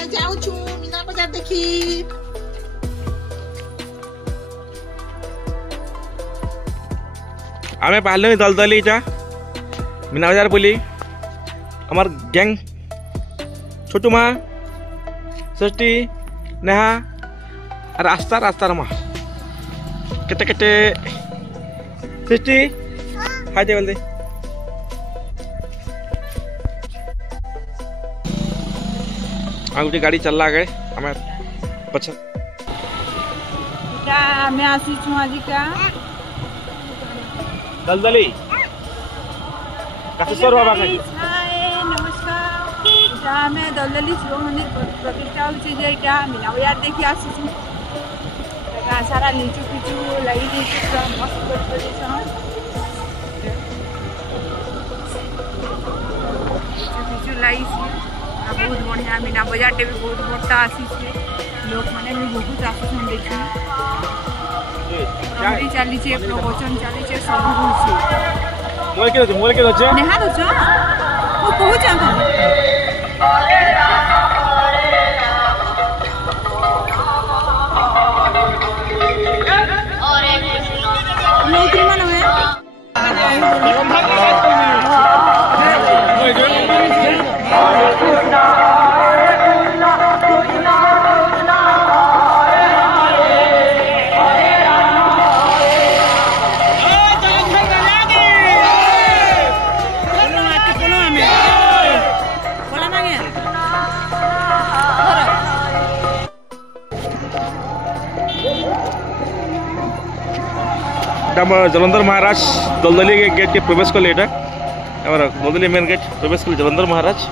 ଆମେ ଯାଉଛୁ ମୀନା ବଜାର ଦେଖି। आमे बाहर दलदली इटा मीना बाजार बोली हमार गैंग छोटू माँ षष्ठी नेहा रास्ता रास्ता रमा केटे केटे षष्ठी हाय दे बोलते गोटे गाड़ी चलला गए हमें पछा हमें आसी आज का दलदली काशेश्वर बाबा का नमस्कार हमें दलदली शिव मंदिर प्रतिष्ठा होची जे इटा मीना बाजार देखि आसी सारा लीचू पिचू लगी पूरा मस्त पिचू लगी बहुत बढ़िया मीना बाजार भी बहुत बड़ा आसी लोक मैंने भी बहुत आसुन देखी चली प्रवचन चली सब नेहा दो कहूँ जलंधर महाराज दलदली गेट के प्रवेश कले दलदली मेन गेट प्रवेश कले जलंधर महाराज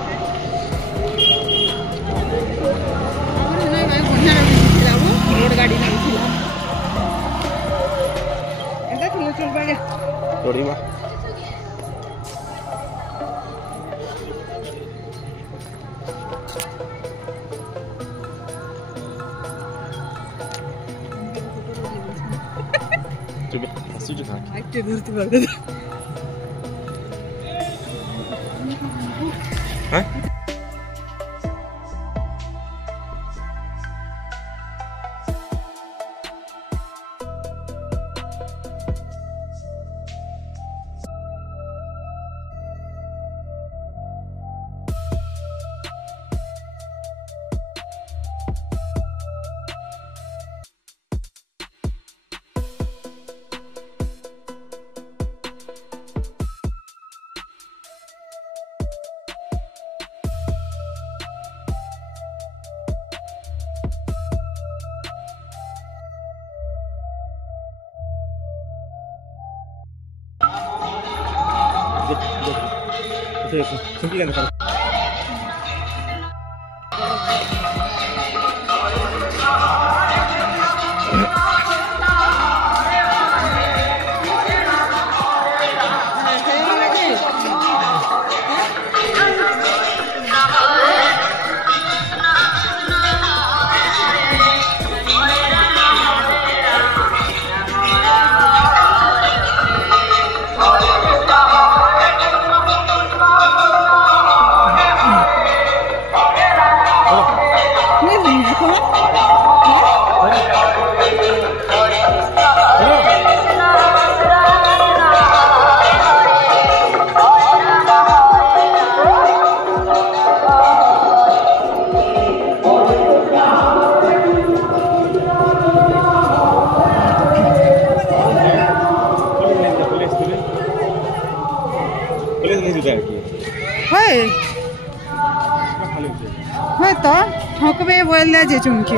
तो ठकबे बोला जे चुमके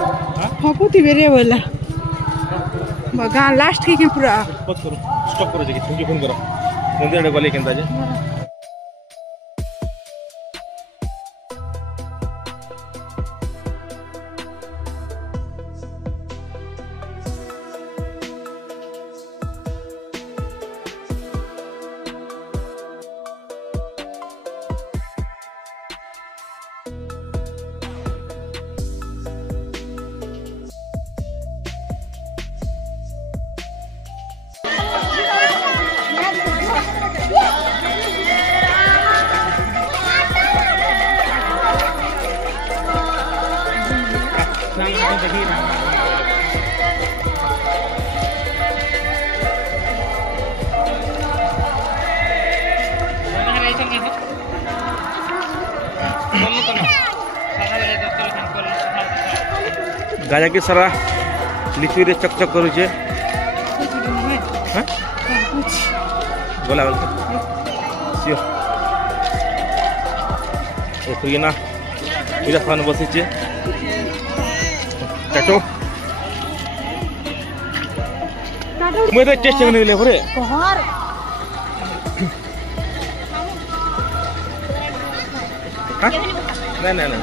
ठकुथिबे रे बोला गाँ लास्ट के पूरा स्टॉप करो जे चुमके फोन करो मंदिर गले केनता जे गाजा की सारा लिक्विड चकचक करुचे गला गल सियो ना पूजा खान बसीचे काटो मैं तो टेस्ट करने ले भरे कहर हां नहीं नहीं नहीं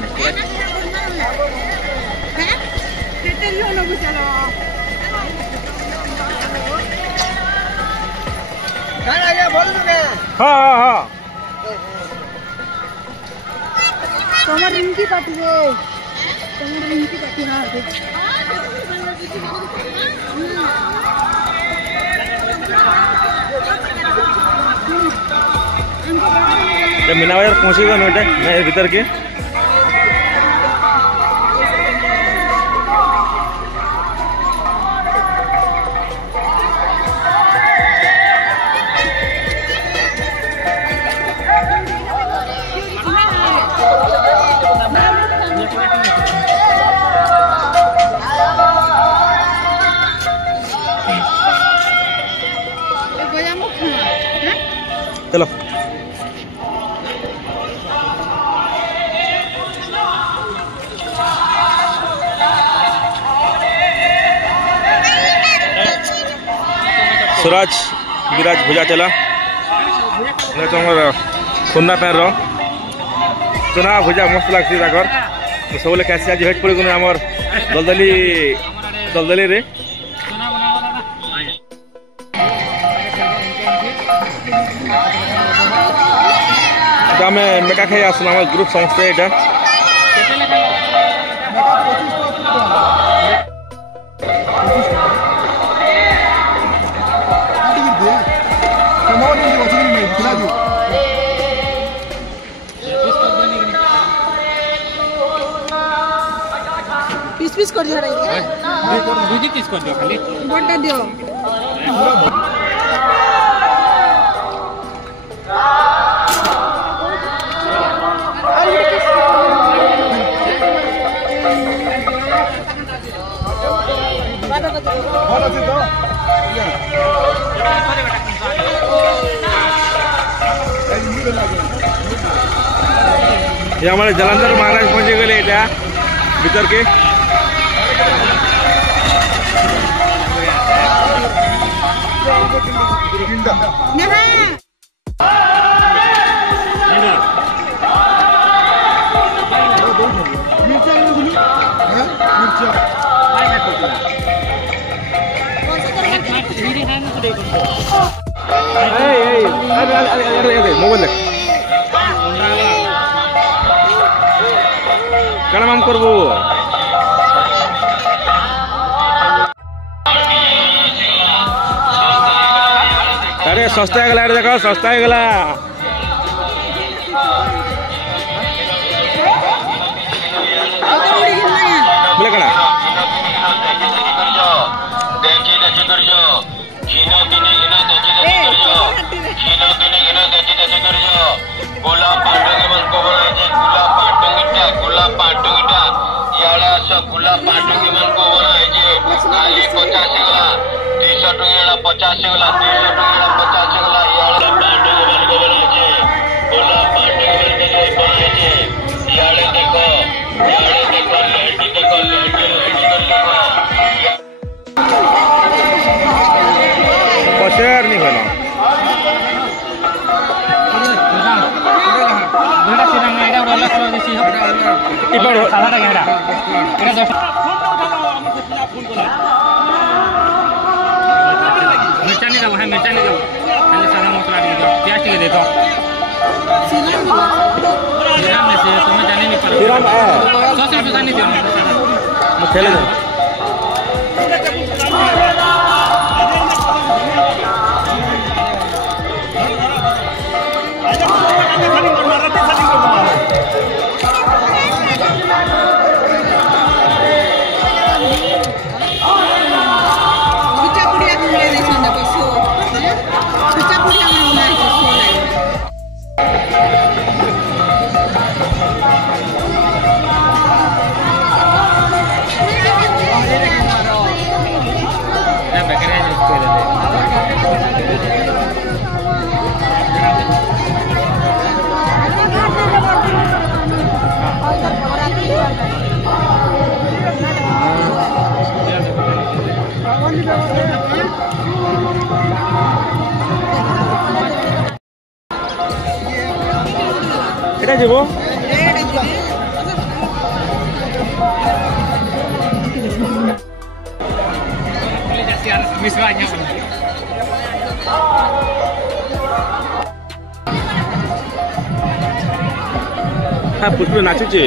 हाँ हाँ हाँ तुम्हार रिंकी पार्टी रे तुम्हार रिंकी पार्टी हाँ जब मीना बाजार पहुंचेगा नोएडा मैं भीतर के चलो सूरज विराज भुजा चला नहीं तो सुनना पैर रहा सुना भुजा मस्त लगती ताकर तो सब कैसे आज हेट पड़े आमर दलदली दलदली रे मैं मेका खाई आसना ग्रुप समस्ते यहाँ पीस पीस कर दियो दुई पीस कर दियो खाली बड्डा दियो ये हमारे जलंधर महाराज पहुंचे गए इटा भीतर के मोबाइल कण माम करबो अरे सस्ता है गला देखो सस्ता है गला बोले कणा पशेर नहीं बना मिर्चा नहीं दो मिर्चा नहीं दो सारा मसला नहीं दो प्याज के दे दो सीराम में से तुम्हें जाने नहीं पड़ा सीराम है सॉस में नहीं दो मैं खेले दो এটা যাব হ্যাঁ পুষ্পে নাচুছে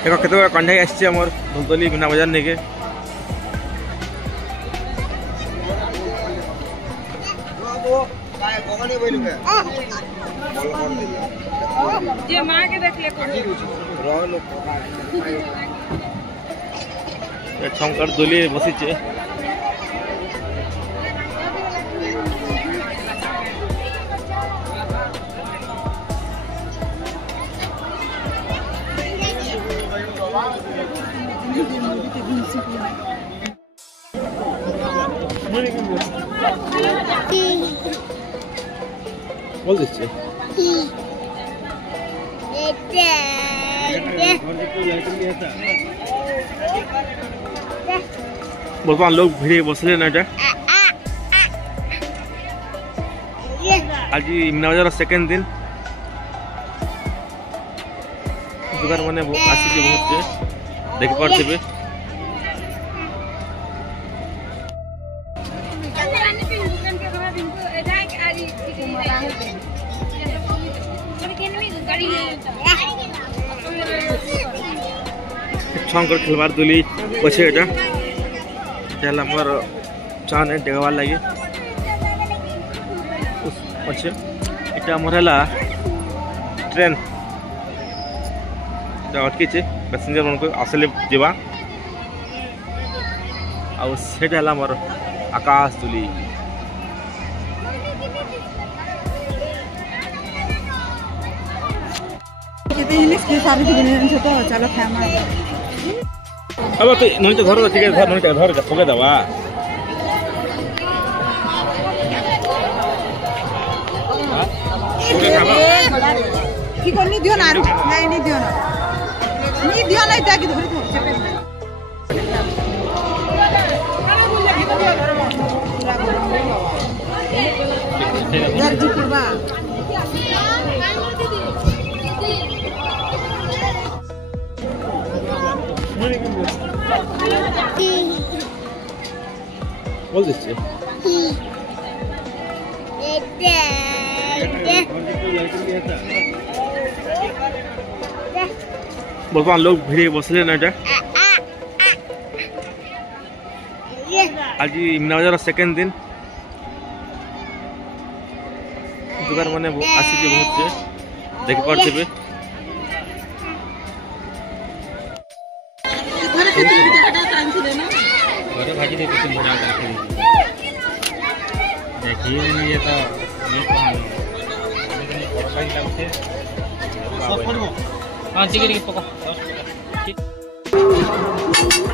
देखो केत कंढाई आसी आमर धुलतली मीना बजार नहीं के छंकर दोली बसीचे बोल दीजिए बर्तमान लोग भिड़े बसले ना आज मीना बजार सेकेंड दिन दुकान मैंने आसी बहुत देख पारे छंकर खेलबार दोली अच्छे मोर चान डेगार लगे अच्छे इटा मोर है ट्रेन अटकी पैसेंजर मन को आसले जावा आटा मोर आकाश दोली चलो खामा अब तो नई तो घर ठीक है घर पके दवा की करनी दियो ना नहीं दियो ना नहीं दियो ना इटा की धरी तो दर्जी करवा बोल दीजिए बर्तमान लोग भिड़े बसले ना आज मीना बजार सेकेंड दिन दुकान मैंने आसी बहुत देख पारे भाजी देखिए ये तो हाँ ठीक है पका है।